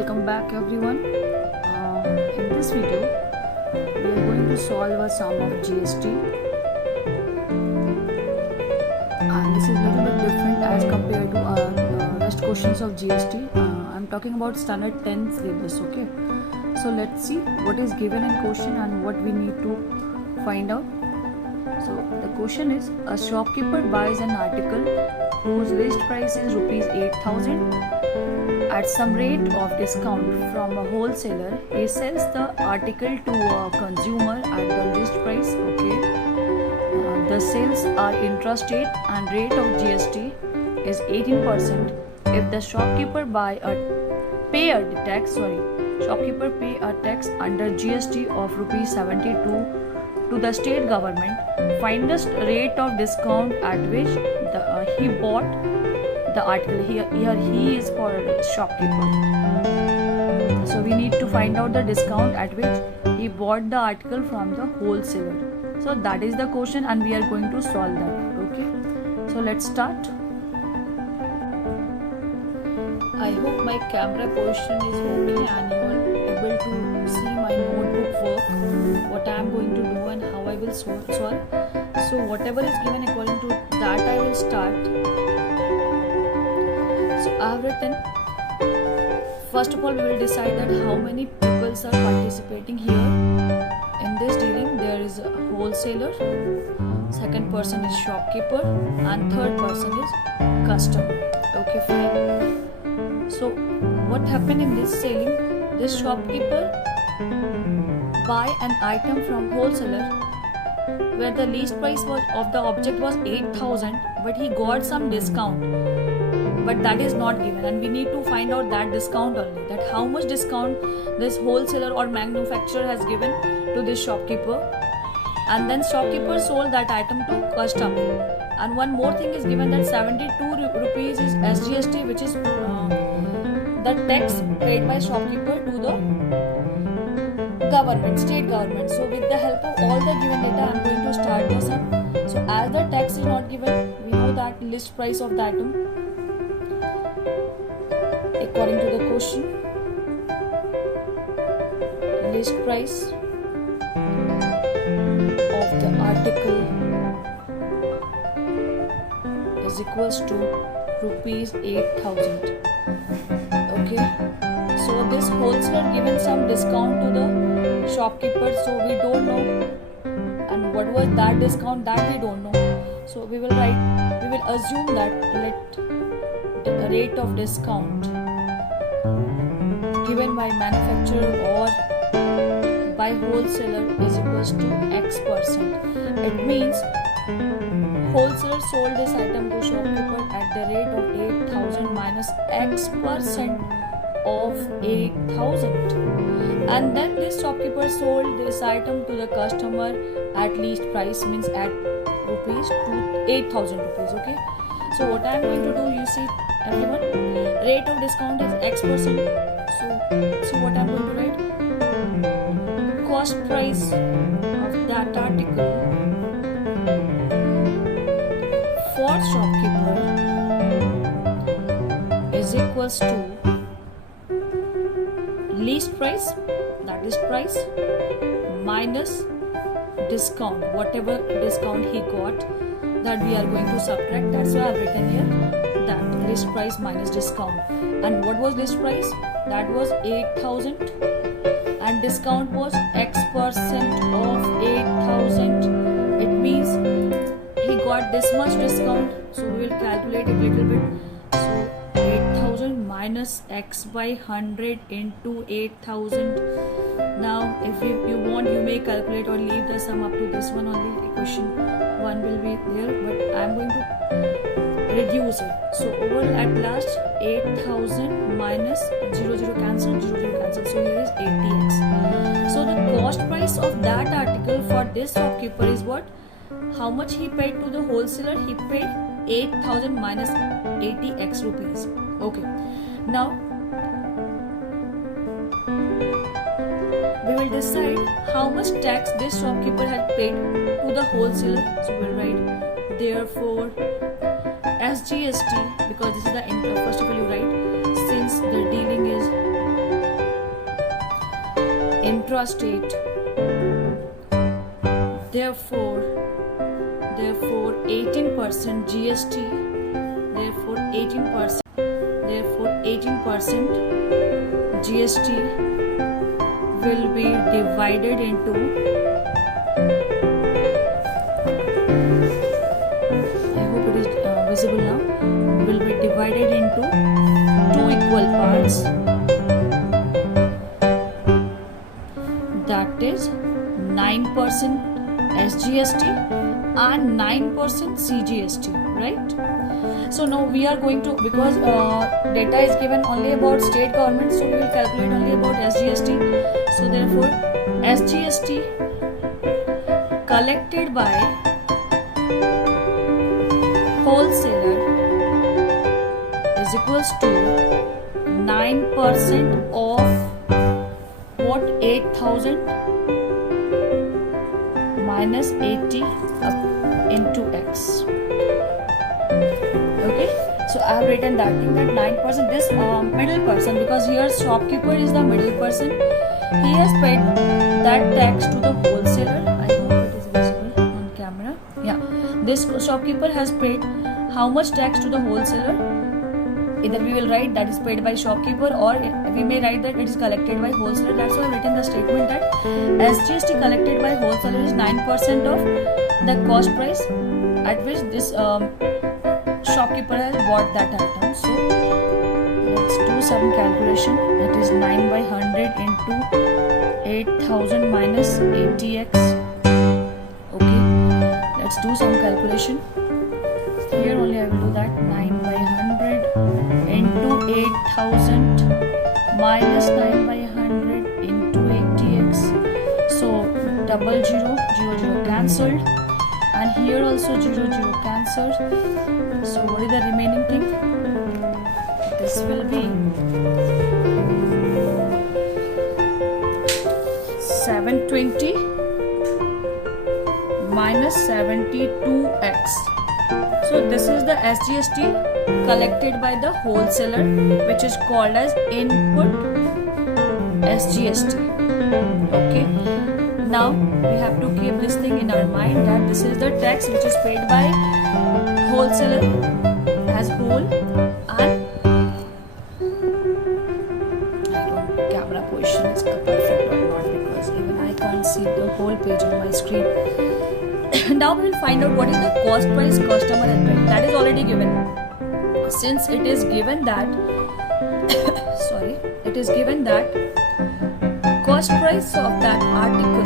welcome back everyone. In this video, we are going to solve a sum of GST, and this is a little bit different as compared to our rest questions of GST. I'm talking about standard 10 syllabus. Okay, so let's see what is given in question and what we need to find out. So the question is: a shopkeeper buys an article whose list price is rupees 8,000 at some rate of discount from a wholesaler. He sells the article to a consumer at the list price. Okay, the sales are intrastate and rate of GST is 18%. If the shopkeeper pay a tax under GST of rupees 72 to the state government, find the rate of discount at which he bought the article. Here he is for shopkeeper, so we need to find out the discount at which he bought the article from the wholesaler. So that is the question and we are going to solve that. Okay, so let's start. I hope my camera position is okay and you are able to see my notebook work, what I am going to do and how I will solve. So whatever is given, according to that I will start. So I have written, first of all we will decide that how many people are participating here in this dealing. There is a wholesaler, second person is shopkeeper, and third person is customer. Okay, fine. So what happened in this selling? This shopkeeper buy an item from wholesaler where the least price of the object was 8,000, but he got some discount, but that is not given, and we need to find out that discount only, that how much discount this wholesaler or manufacturer has given to this shopkeeper, and then shopkeeper sold that item to customer. And one more thing is given, that 72 rupees is SGST, which is the tax paid by shopkeeper to the government, state government. So with the help of all the given data, I am going to start the sum. So as the tax is not given, we know that list price of the item according to the question, list price of the article is equals to rupees 8,000. Okay, so this wholesaler given some discount to the shopkeeper, so we don't know, and what was that discount, that we don't know. So we will assume that let the rate of discount given by manufacturer or by wholesaler is equals to X%. It means wholesaler sold this item to shopkeeper at the rate of 8,000 minus X% of 8,000, and then this shopkeeper sold this item to the customer at least price, means at rupees to 8,000 rupees. Okay, so what I am going to do, you see everyone, rate of discount is X%. So what I am going to write, cost price of that article for shopkeeper is equals to least price, that is price, minus discount, whatever discount he got, that we are going to subtract. That's why I have written here that list price minus discount. And what was list price? That was 8,000 and discount was X% of 8,000. It means he got this much discount, so we will calculate it a little bit. So 8,000 minus X by 100 into 8,000. Now if you want, you may calculate or leave the sum up to this one only. Equation 1 will be there, but I am going to reduce it. So over at last 8,000 minus 0 cancel, 0 cancel, so here is 80x. So the cost price of that article for this shopkeeper is what? How much he paid to the wholesaler? He paid 8,000 minus 80x rupees. Okay, now we will decide how much tax this shopkeeper had paid to the wholesaler. So we will write therefore SGST, because this is the first of all you write, since the dealing is intrastate. Therefore 18% GST, therefore 18% GST will be divided into, I hope it is visible now, will be divided into two equal parts, that is 9% SGST and 9% CGST, right? So now we are going to, because data is given only about state government, so we will calculate only about SGST. So therefore SGST collected by wholesaler is equals to 9% of what, 8,000 minus 80 up into X. Okay, so I have written that thing, that 9%, this middle person, because here shopkeeper is the middle person, he has paid that tax to the wholesaler. I hope it is visible on camera. Yeah, this shopkeeper has paid how much tax to the wholesaler? Either we will write that is paid by shopkeeper, or we may write that it is collected by wholesaler. That's why I have written the statement that SGST collected by wholesaler is 9% of the cost price at which this shopkeeper has bought that item. So let's do some calculation. That is 9 by 100 into 8,000 minus 80x. Okay, let's do some calculation. Here only I will do that. 9 by 100 into 8,000 minus 9 by 100 into 80x. So double 0, 0, 0 cancelled, and here also 0, 0 cancelled. So what is the remaining thing? This will be 720 minus 72x. So this is the SGST collected by the wholesaler, which is called as input SGST. Okay, now we have to keep this thing in our mind that this is the tax which is paid by wholesaler as whole, and I don't know camera position is perfect or not, because even I can't see the whole page on my screen. Now we will find out what is the cost price customer has paid. That is already given. Since it is given that sorry, it is given that cost price of that article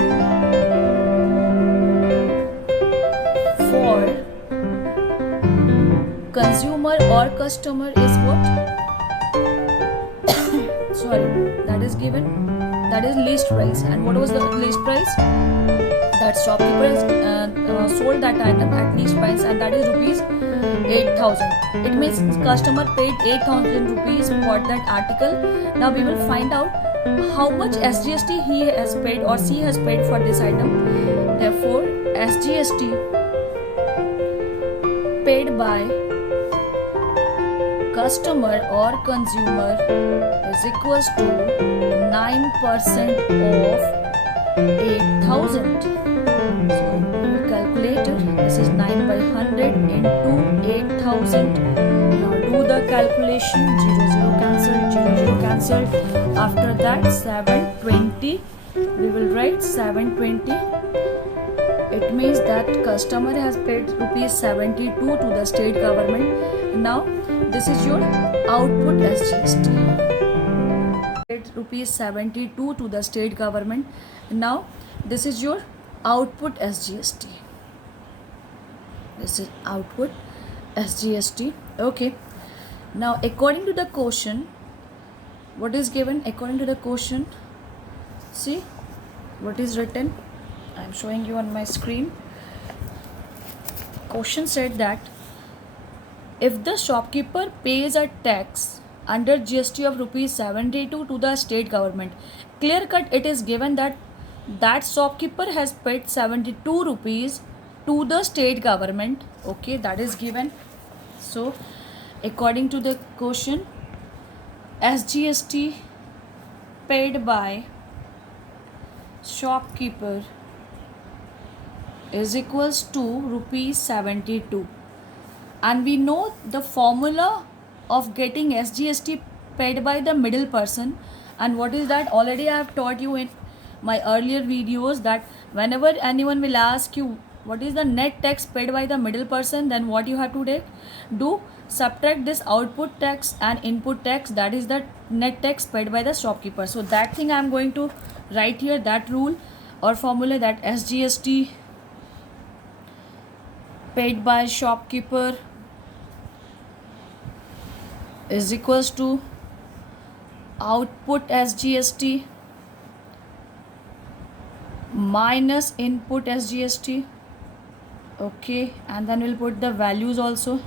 for consumer or customer is what? Sorry, that is given, that is list price. And what was the list price? That shopkeeper has sold that item at least price, and that is rupees 8,000. It means customer paid 8,000 rupees for that article. Now we will find out how much SGST he has paid or she has paid for this item. Therefore SGST paid by customer or consumer is equals to 9% of 8,000. So we will calculate it. This is 9 by 100 into 8,000. Now do the calculation. 0, 0 cancelled, 0, 0 cancelled. After that 720. We will write 720. It means that customer has paid rupees 72 to the state government. Now this is your output SGST. Rupees 72 to the state government. Now this is your output SGST. This is output SGST. Okay, now according to the question, what is given? According to the question, see what is written. I am showing you on my screen. Question said that if the shopkeeper pays a tax under GST of rupees 72 to the state government, clear cut it is given that that shopkeeper has paid 72 rupees to the state government. Okay, that is given. So according to the question, SGST paid by shopkeeper is equals to rupees 72, and we know the formula of getting SGST paid by the middle person. And what is that? Already I have taught you in my earlier videos that whenever anyone will ask you what is the net tax paid by the middle person, then what you have to do, subtract this output tax and input tax, that is the net tax paid by the shopkeeper. So that thing I am going to write here, that rule or formula, that SGST paid by shopkeeper is equals to output SGST minus input SGST. Okay, and then we'll put the values also.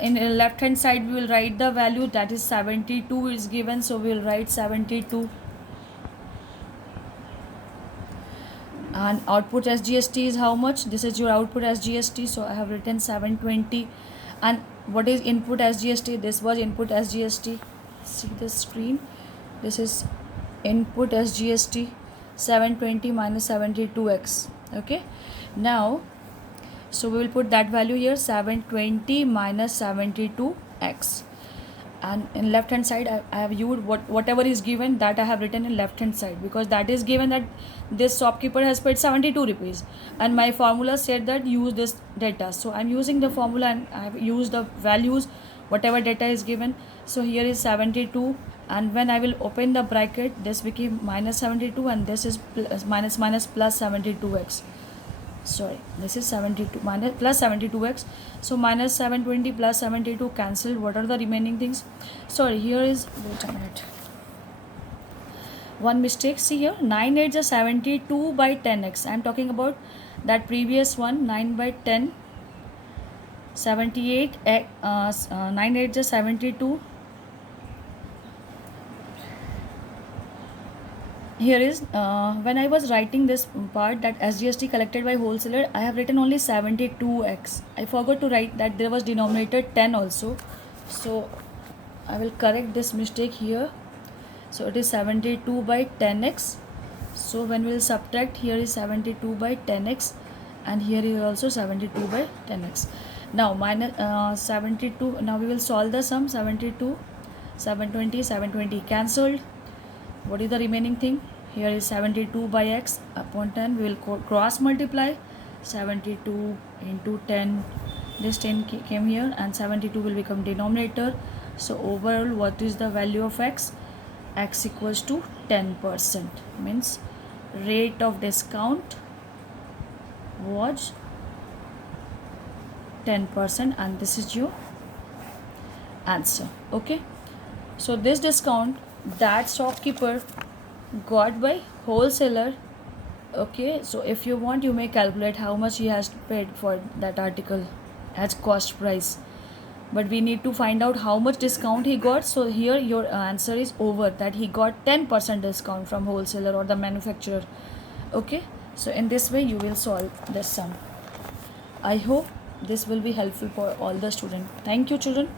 In the left hand side we will write the value, that is 72 is given, so we will write 72, and output SGST is how much? This is your output SGST, so I have written 720. And what is input SGST? This was input SGST. See the screen, this is input SGST, 720 minus 72x. Okay, now so we will put that value here, 720 minus 72x, and in left hand side I have used whatever is given, that I have written in left hand side, because that is given that this shopkeeper has paid 72 rupees, and my formula said that use this data, so I'm using the formula and I have used the values whatever data is given. So here is 72, and when I will open the bracket, this became minus 72, and this is minus plus 72x. Sorry, this is 72 minus plus 72x. So minus 720 plus 72 cancelled. What are the remaining things? Sorry, here is, wait a minute, one mistake. See here, 9 8 is 72 by 10x. I am talking about that previous one, 9 by 10, 78, 9 8 is 72. Here is when I was writing this part, that SGST collected by wholesaler, I have written only 72x. I forgot to write that there was denominator 10 also, so I will correct this mistake here. So it is 72 by 10x. So when we will subtract, here is 72 by 10x, and here is also 72 by 10x. Now minus 72. Now we will solve the sum. 72, 720 cancelled. What is the remaining thing? Here is 72 by x upon 10. We will cross multiply. 72 into 10. This 10 came here, and 72 will become denominator. So overall, what is the value of x? X equals to 10%. Means rate of discount was 10%, and this is your answer. Okay. So this discount that shopkeeper got by wholesaler. Okay, so if you want, you may calculate how much he has paid for that article as cost price, but we need to find out how much discount he got. So here your answer is over, that he got 10% discount from wholesaler or the manufacturer. Okay, so in this way you will solve this sum. I hope this will be helpful for all the students. Thank you, children.